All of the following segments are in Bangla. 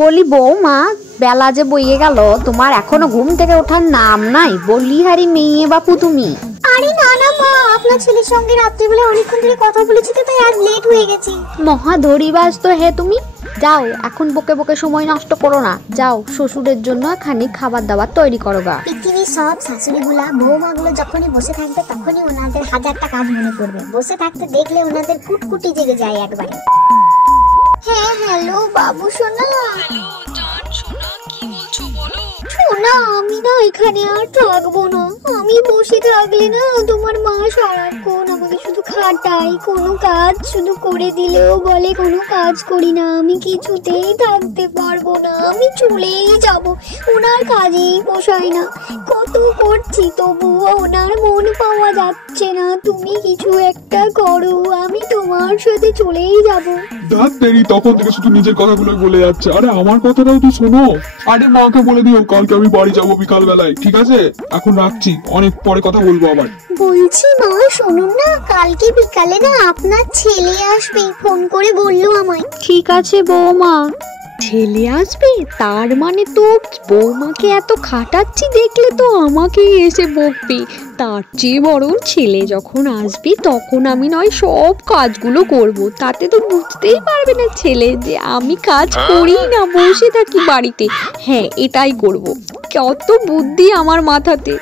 বলি বৌমা, বেলা যে বইয়ে গেল, তোমার এখনো ঘুম থেকে ওঠার নাম নাই? বলি হারি মেয়ে বাপু তুমি। আরে না না মা, আপনার ছেলের সঙ্গে রাত্রিবেলা অনেকক্ষণ ধরে কথা বলেছি তো, তাই আজ লেট হয়ে গেছি। মহা ধরিবাজ তো হে তুমি। যাও এখন বকে বকে সময় নষ্ট করো না, যাও শ্বশুরের জন্য খানিক খাবার দাবার তৈরি করো গা। পৃথিবীর সব শাশুড়িগুলা বৌমাগুলো যখনই বসে থাকবে তখনই ওনাদের হাজারটা কাজ মনে পড়বে। বসে থাকতে দেখলে ওনাদের কুটকুটি জেগে যায় একবারে। হ্যাঁ হ্যালো বাবু সোনা। সোনা আমি না এখানে আর থাকবো না। আমি বসে থাকলে না তোমার মা সারাক্ষণ আমাকে শুধু খাটাই, কোনো কাজ শুধু করে দিলেও বলে কোনো কাজ করি না। আমি কিছুতেই থাকতে পারবো না, আমি চলেই যাব। ওনার কাজেই পোষায় না, কত করছি তবুও ওনার মন পাওয়া যাচ্ছে না। তুমি কিছু একটা করো, আমি তোমার সাথে চলেই যাব। দেরি তখন থেকে শুধু নিজের কথাগুলো বলে যাচ্ছে। আরে আমার কথাটাও তো শোনো। আরে মাকে বলে দিও কালকে আমি বাড়ি যাবো বিকাল বেলায়, ঠিক আছে? এখন রাখছি, অনেক পরে কথা বলবো আবার। বলছি মা শুনুন না, কালকে বিকালে না আপনার ছেলে আসবে, ফোন করে বললো আমায়। ঠিক আছে বৌমা, ছেলে আসবে তার মানে তো বৌমাকে এত খাটাচ্ছি দেখলে তো আমাকেই এসে বকবে। তার চেয়ে বরং ছেলে যখন আসবে তখন আমি নয় সব কাজগুলো করব, তাতে তো বুঝতেই পারবে না ছেলে যে আমি কাজ করি না, বসে থাকি বাড়িতে। হ্যাঁ এটাই করব, কত বুদ্ধি আমার মাথাতে।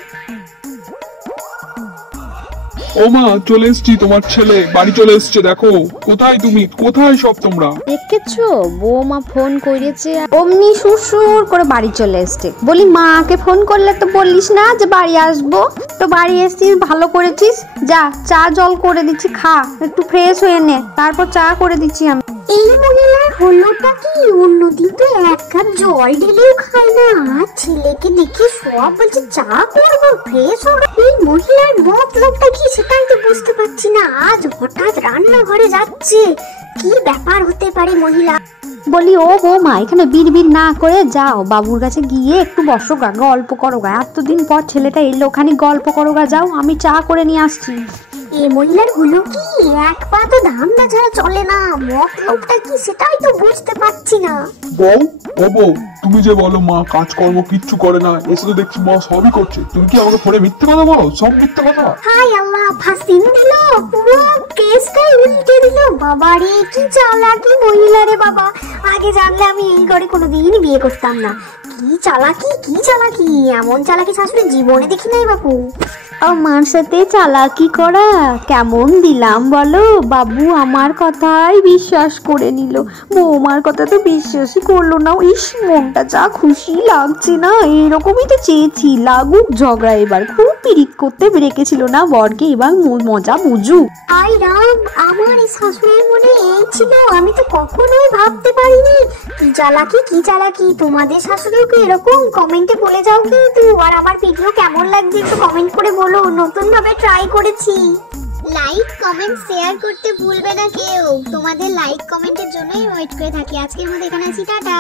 ও মা, চলে এসছি, তোমার ছেলে বাড়ি চলে এসছে। দেখো কোথায় তুমি, কোথায় সব তোমরা? দেখেছো বৌমা ফোন করেছে, অমনি সুরসুর করে বাড়ি চলে এসছে। বলি মাকে ফোন করলে তো বলিস না যে বাড়ি আসবো, তো বাড়ি এসছিস ভালো করেছিস। যা চা জল করে দিচ্ছি, খা, একটু ফ্রেশ হয়ে নে, তারপর চা করে দিচ্ছি আমি। এই মহিলার হলোটা কি? অন্যদিন তো এক কাপ জল ঢেলেও খায় না, আর ছেলেকে দেখে সব বলছে চা করবো, ফ্রেশ হবে। এই মহিলার মতলবটা কি সেটাই তো বুঝতে পারছি না। আজ হঠাৎ রান্নাঘরে যাচ্ছে, কি ব্যাপার হতে পারে মহিলা? বলি ও বৌমা, এখানে বিড়বিড় না করে যাও বাবুর কাছে গিয়ে একটু বসো গা, গল্প করো গা। এতদিন পর ছেলেটা এলো, ওখানে গল্প করো গা, যাও আমি চা করে নিয়ে আসছি। এই মহিলার হলো কি? এক পা তো ধান্দা ছাড়া চলে না, মতলবটা কি সেটাই তো বুঝতে পারছি না। বউ, ও বউ, তুমি যে বলো মা কাজকর্ম কিচ্ছু করে না, এসে তো দেখছি মা সবই করছে। তুমি কি আমাকে ফোনে মিথ্যে কথা বলো? সব মিথ্যে কথা। হাই আল্লাহ, ফাঁসিয়ে দিল, পুরো কেসটাই উল্টে দিল। বাবা রে, কি চালাকি মহিলা রে বাবা। আগে জানলে আমি এই ঘরে কোনোদিন বিয়ে করতাম না। কি চালাকি, কি চালাকি, এমন চালাকি শাশুড়ি জীবনে দেখি নাই বাপু। আমার সাথে চালাকি করা কেমন দিলাম বলো? বাবু আমার কথাই বিশ্বাস করে নিল, বৌমার কথা তো বিশ্বাসই করলো না। ইস, মনটা যা খুশি লাগছে না, এরকমই তো চেয়েছি। লাগুক ঝগড়া, এবার খুব পিরিক করতে রেখেছিল না বরকে, এবার মজা বুঝুক। আই রাম, আমার এই শাশুড়ির মনে এই ছিল, আমি তো কখনোই ভাবতে পারিনি। কি চালাকি, কি চালাকি। তোমাদের শাশুড়িও কি এরকম? কমেন্টে বলে যাও কিন্তু। আর আমার ভিডিও কেমন লাগছে একটু কমেন্ট করে বলো, নতুন ভাবে ট্রাই করেছি। লাইক কমেন্ট শেয়ার করতে ভুলবে না কেউ। তোমাদের লাইক কমেন্টের জন্যই ওয়েট করে থাকি। আজকের মধ্যে এখানে আছি, টাটা।